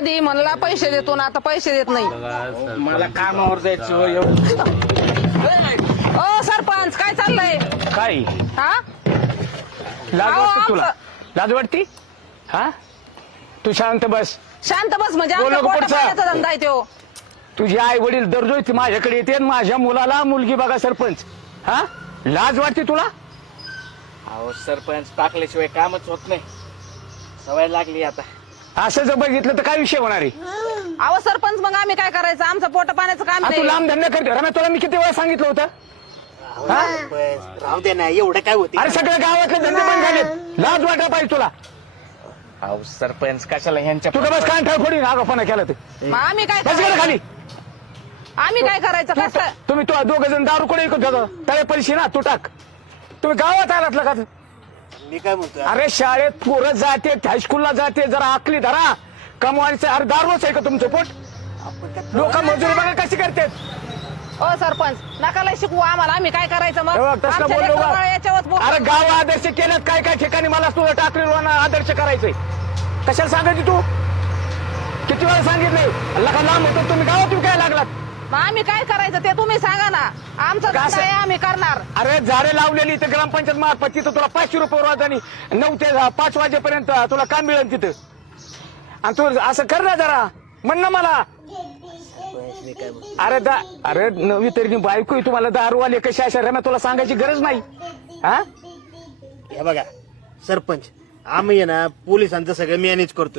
आधी म्हणला पैसे देतो ना, आता पैसे देत नाही. मला कामावर जायचं हो, एवढं. ओ सरपंच काय चाललंय? काय हा लाज अहो, वाटते तुला? आमचं- लाज वाटती? हा तू शांत बस. शांत बस म्हणजे बोल आमचा नको पोटा पुढचा. पाण्याचा धंदा आहे तो. तुझे आई वडील दररोज माझ्याकडे येते आणि माझ्या मुलाला मुलगी बघा सरपंच. हा लाज वाटते तुला? अहो सरपंच टाकल्याशिवाय कामच होत नाही, सवय लागली आता. असं जर बघितलं तर काय विषय होणार आहे? अहो सरपंच मग आम्ही काय करायचं? आमचं पोटा पाण्याचं काम तू नाही. लांब धंदा करते रम्या, तुला मी किती वेळा सांगितलं होतं? हा? राहू दे ना, एवढं काय होते. अरे सगळ्या गावातले धंदे बंद झालेत, लाज वाटायला पाहिजे तुला. अहो सरपंच कशाला ह्यांच्या तू का बस कान ठेव फोडी आगापणा केला ते. मग आम्ही काय बस करायचं? खाली. आम्ही काय करायचं? कसं काय? तुम्ही तो दोघ जण दारू कुठे ऐकत होता? तळे पैसे ना तू टाक. तुम्ही गावात आलात का? मी काय म्हणतो, अरे शाळेत पोरं जाते, हायस्कूलला जाते, जरा आकली धरा. कमवायचं अरे दारूच आहे का तुमचं पोट? लोक मजुरी बघा कशी करतात. ओ सरपंच नका लय शिकवू आम्हाला, आम्ही काय करायचं मग? हे बघ, तसलं आमच्या बोललो लेकरं बा. बाळं याच्यावरच बोलतात. अरे गाव आदर्श केल्यात काय काय ठिकाणी, मला तुला टाकलेलं आदर्श करायचंय. कशाला सांगायची तू? किती वेळा सांगितलंय? अल्ला का लांब होतो तुम्ही गावात काय लागलात? मग आम्ही काय करायचं ते तुम्ही सांगा ना. आमचं कसं? धंदा आहे, आम्ही करणार. अरे झाडे लावलेली इथं ग्रामपंचायत मार्फत, तिथं तुला 500 रुपये रोज आणि 9 ते 5 वाजेपर्यंत तुला काम मिळेल तिथं. आणि तू असं कर ना जरा, म्हण ना मला. अरे नवी तरी बायको आहे तुम्हाला, दारूवाले कशी अशा रम्या, तुला सांगायची गरज नाही. हा हे बघा सरपंच, आम्ही आहे ना पोलिसांचं सगळं मॅनेज करतोय.